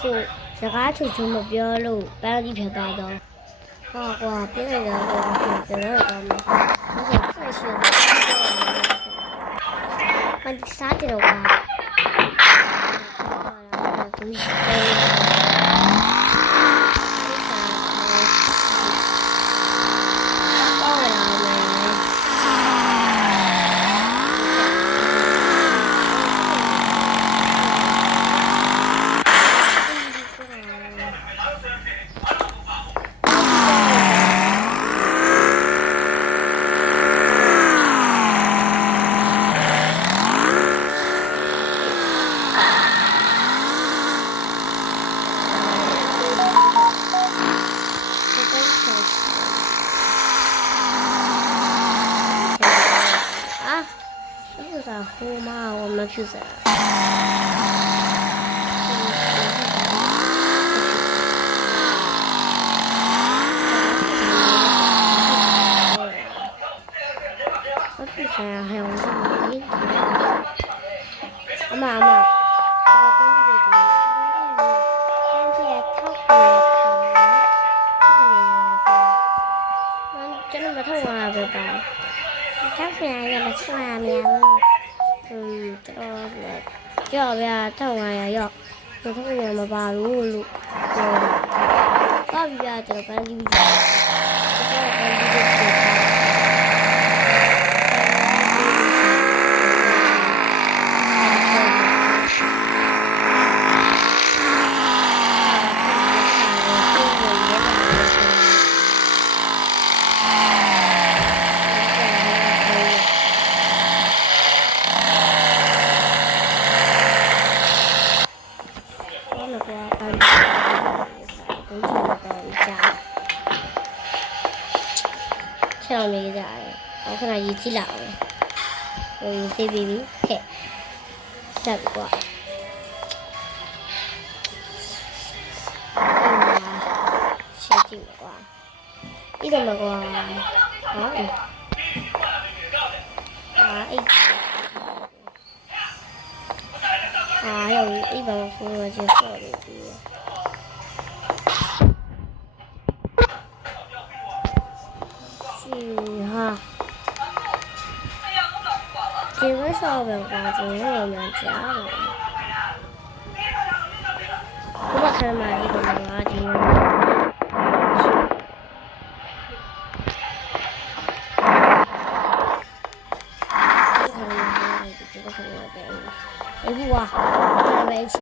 ချိုစကားချိုမပြောလို့ပန်းကြီးဖြစ်သွားတော့ဟာကွာပြည့်နေတာကွာပြန်တော့ကောင်းတယ်ဟုတ်ကဲ့ဆက်ရှိတယ်မန်စားတယ်ကွာသူဟိုမှာမဖြစ်စရာ我不想要还有我阿妈阿妈，真的不痛啊，对吧？他虽然也不痛啊，喵。叫不要痛啊呀要，我痛也没把路路，到底要这个班里边，跳没在，我看他一起来了，我有 CBB， 嘿，下不过，谁进不过？一点没过，啊有一本书我就放进去。哈，这个小本花就是我们家的，我把它买一个。